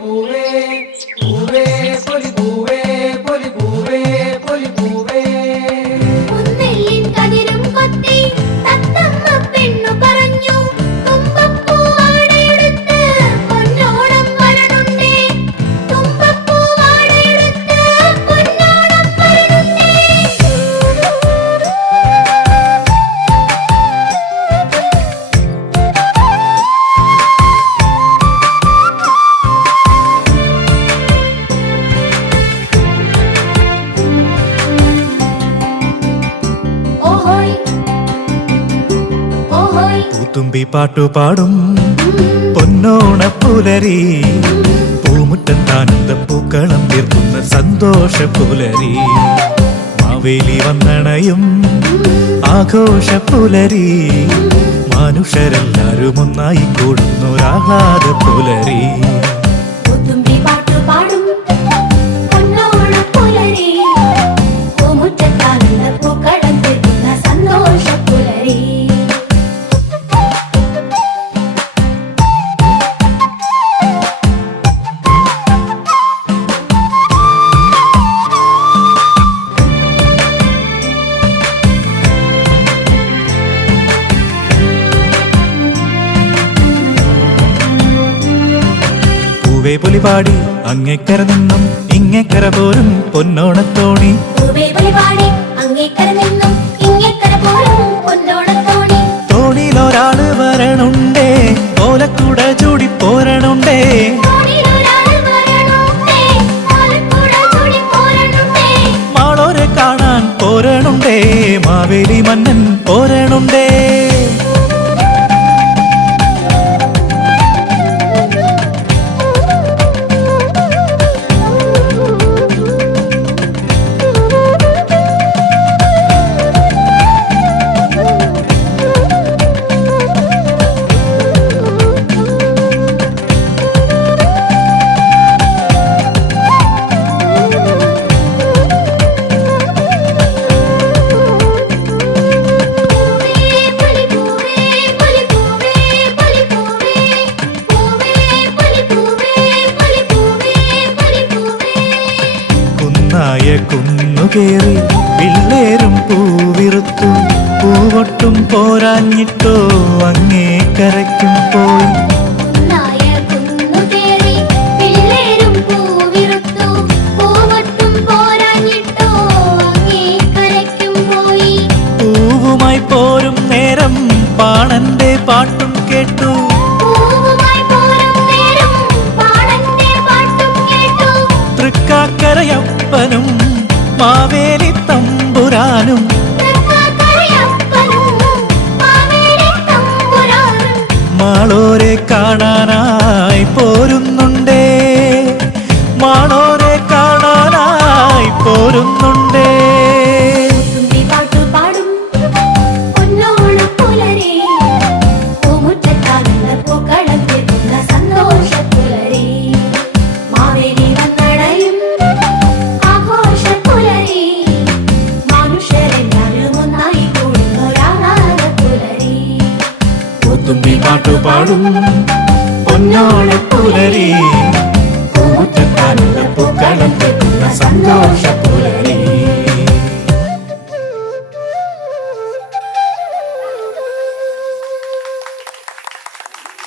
பூவே പൂത്തുമ്പി പാട്ടുപാടും. പൊന്നോണ പുലരി പൂമുറ്റത്താനന്ദ പൂക്കളം തീർക്കുന്ന സന്തോഷ പുലരി. മാവേലി വന്നണയും ആഘോഷ പുലരി മനുഷ്യരെല്ലാരും ഒന്നായി കൂടുന്നൊരാഹ്ലാദ പുലരി. പൂവേ പുലിപാടി അങ്ങേക്കര നിന്നും ഇങ്ങേക്കര പോരും പൊന്നോണത്തോണി. തോണിയിലൊരാൾ വരണുണ്ടേ ഓലക്കൂട ചൂടി പോരണുണ്ടേ. മാളോരെ കാണാൻ പോരണുണ്ടേ മാവേലി മന്നൻ പോരണുണ്ടേ കുന്നുകേറി പിള്ളേരും പൂവിറുത്തു പൂവൊട്ടും പോരാഞ്ഞിട്ടോ അങ്ങേ കരയ്ക്കും പോയി. പൂവുമായി പോരും നേരം പാണന്റെ പാട്ടും കേട്ടു. തൃക്കാക്കരയപ്പനും മാവേലി തമ്പുരാനും. മാളോരെ കാണാനായി പോരുന്നുണ്ടേ. മാളോരെ കാണാനായി പോരുന്നുണ്ടേ പാട്ടുപാടും. പൊന്നോണ പുലരി പൂമുറ്റത്താനന്ദ പൂക്കളം തെക്കുന്ന സന്തോഷ